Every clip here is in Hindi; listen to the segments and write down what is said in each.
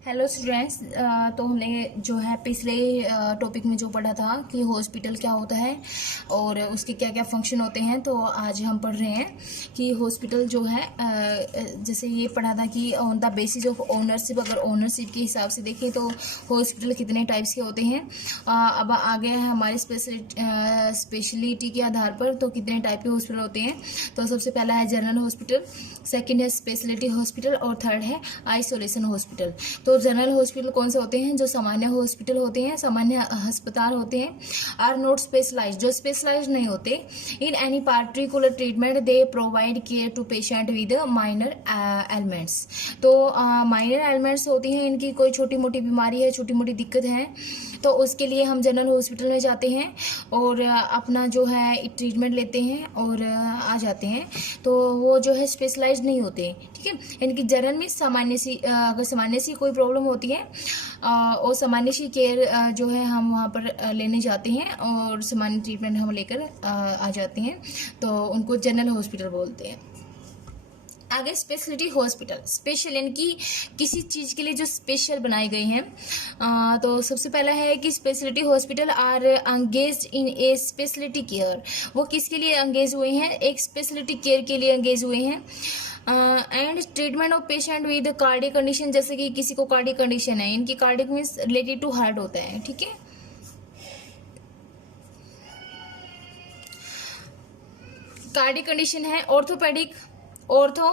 Hello students. तो हमने जो है पिछले टॉपिक में जो पढ़ा था कि हॉस्पिटल क्या होता है और उसके क्या क्या फंक्शन होते हैं, तो आज हम पढ़ रहे हैं कि हॉस्पिटल जो है जैसे ये पढ़ा था कि on the basis of ownership, अगर ओनरशिप के हिसाब से देखें तो हॉस्पिटल कितने टाइप्स के होते हैं। अब आगे है हमारे स्पेशलिटी के आधार पर तो कितने टाइप के हॉस्पिटल होते हैं। तो सबसे पहला है जनरल हॉस्पिटल, सेकेंड है स्पेशलिटी हॉस्पिटल और थर्ड है आइसोलेशन हॉस्पिटल। तो जनरल हॉस्पिटल कौन से होते हैं? जो सामान्य हॉस्पिटल होते हैं, सामान्य अस्पताल होते हैं। आर नॉट स्पेशलाइज, जो स्पेशलाइज नहीं होते। In any particular treatment they provide care to patient with minor elements. तो माइनर एलिमेंट्स होती हैं, इनकी कोई छोटी मोटी बीमारी है, छोटी मोटी दिक्कत है, तो उसके लिए हम जनरल हॉस्पिटल में जाते हैं और अपना जो है ट्रीटमेंट लेते हैं और आ जाते हैं। तो वो जो है स्पेशलाइज नहीं होते, ठीक है। इनकी जनरल में सामान्य सी अगर सामान्य सी कोई प्रॉब्लम होती है और सामान्य सी केयर जो है हम वहाँ पर लेने जाते हैं और सामान्य ट्रीटमेंट हम लेकर आ जाते हैं, तो उनको जनरल हॉस्पिटल बोलते हैं। आगे स्पेशलिटी हॉस्पिटल, स्पेशल यानी कि किसी चीज़ के लिए जो स्पेशल बनाए गए हैं। तो सबसे पहला है कि speciality hospital are engage in a speciality care. वो किसके लिए एंगेज हुए हैं? एक स्पेशलिटी केयर के लिए एंगेज हुए हैं। And treatment of patient with cardiac condition, जैसे कि किसी को कार्डियक कंडीशन है, इनकी cardiac means related to heart होता है, ठीक है। कार्डियक कंडीशन है। Orthopaedic, ortho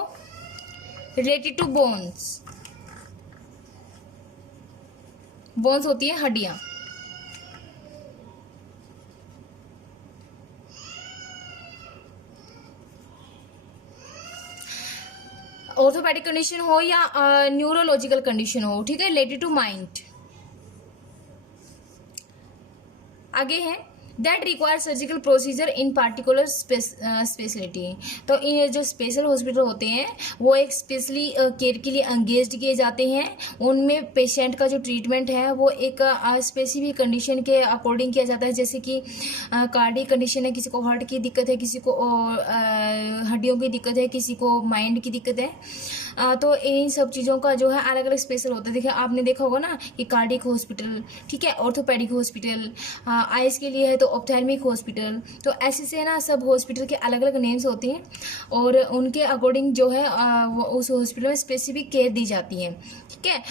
related to bones, bones होती है हड्डियां। ऑर्थोपेडिक कंडीशन हो या न्यूरोलॉजिकल कंडीशन हो, ठीक है, रिलेटेड टू माइंड। आगे है that require surgical procedure in particular speciality. तो ये जो स्पेशल हॉस्पिटल होते हैं वो एक स्पेशली केयर के लिए एंगेज किए जाते हैं। उनमें पेशेंट का जो ट्रीटमेंट है वो एक स्पेसिफिक कंडीशन के अकॉर्डिंग किया जाता है। जैसे कि कार्डियक कंडीशन है, किसी को हार्ट की दिक्कत है, किसी को हड्डियों की दिक्कत है, किसी को माइंड की दिक्कत है। तो इन सब चीज़ों का जो है अलग अलग स्पेशल होता है। देखिए आपने देखा होगा ना कि कार्डियक हॉस्पिटल, ठीक है, ऑर्थोपेडिक हॉस्पिटल, आइस के लिए है तो ऑप्थेल्मिक हॉस्पिटल। तो ऐसे से ना सब हॉस्पिटल के अलग अलग नेम्स होते हैं और उनके अकॉर्डिंग जो है उस हॉस्पिटल में स्पेसिफिक केयर दी जाती है, ठीक है।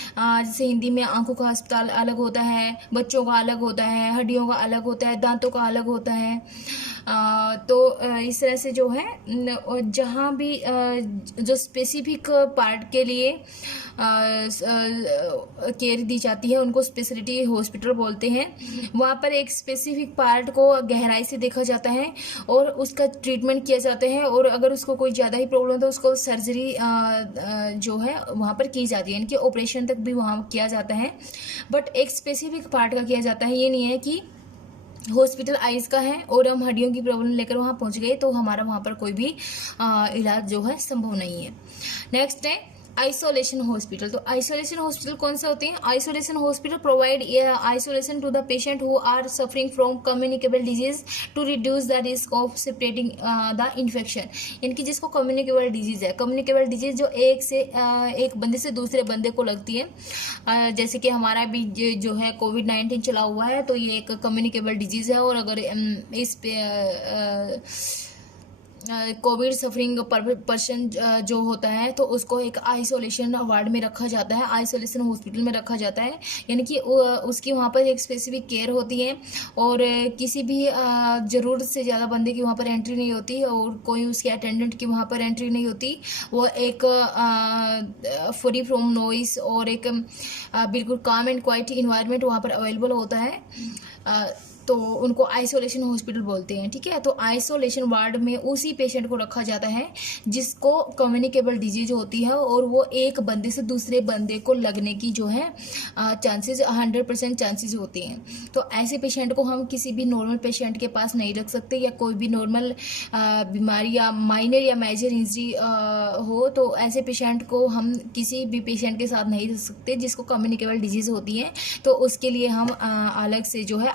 जैसे हिंदी में आंखों का अस्पताल अलग होता है, बच्चों का अलग होता है, हड्डियों का अलग होता है, दांतों का अलग होता है। तो इस तरह से जो है जहाँ भी जो स्पेसिफिक पार्ट के लिए केयर दी जाती है उनको स्पेशलिटी हॉस्पिटल बोलते हैं। वहाँ पर एक स्पेसिफिक पार्ट को गहराई से देखा जाता है और उसका ट्रीटमेंट किया जाता है, और अगर उसको कोई ज़्यादा ही प्रॉब्लम है तो उसको सर्जरी जो है वहाँ पर की जाती है, इनके ऑपरेशन तक भी वहाँ किया जाता है। बट एक स्पेसिफिक पार्ट का किया जाता है। ये नहीं है कि हॉस्पिटल आइज का है और हम हड्डियों की प्रॉब्लम लेकर वहाँ पहुँच गए तो हमारा वहाँ पर कोई भी इलाज जो है संभव नहीं है। नेक्स्ट है आइसोलेशन हॉस्पिटल। तो आइसोलेशन हॉस्पिटल कौन से होते हैं? Isolation hospital provide isolation to the patient who are suffering from communicable disease to reduce the risk of spreading the infection. इनकी जिसको कम्युनिकेबल डिजीज है, कम्युनिकेबल डिजीज जो एक बंदे से दूसरे बंदे को लगती है, जैसे कि हमारा भी जो है कोविड-19 चला हुआ है, तो ये एक कम्युनिकेबल डिजीज है। और अगर इस पे कोविड सफरिंग पर्सन जो होता है तो उसको एक आइसोलेशन वार्ड में रखा जाता है, आइसोलेशन हॉस्पिटल में रखा जाता है। यानी कि उसकी वहाँ पर एक स्पेसिफिक केयर होती है और किसी भी ज़रूरत से ज़्यादा बंदे की वहाँ पर एंट्री नहीं होती और कोई उसके अटेंडेंट की वहाँ पर एंट्री नहीं होती। वो एक फ्री फ्रॉम नॉइस और एक बिल्कुल काम एंड क्वाइट इन्वायरमेंट वहाँ पर अवेलेबल होता है। तो उनको आइसोलेशन हॉस्पिटल बोलते हैं, ठीक है। तो आइसोलेशन वार्ड में उसी पेशेंट को रखा जाता है जिसको कम्युनिकेबल डिजीज होती है और वो एक बंदे से दूसरे बंदे को लगने की जो है चांसेस 100% चांसेस होते हैं। तो ऐसे पेशेंट को हम किसी भी नॉर्मल पेशेंट के पास नहीं रख सकते, या कोई भी नॉर्मल बीमारी या माइनर या मेजर इंजरी हो तो ऐसे पेशेंट को हम किसी भी पेशेंट के साथ नहीं रख सकते जिसको कम्युनिकेबल डिजीज होती है। तो उसके लिए हम अलग से जो है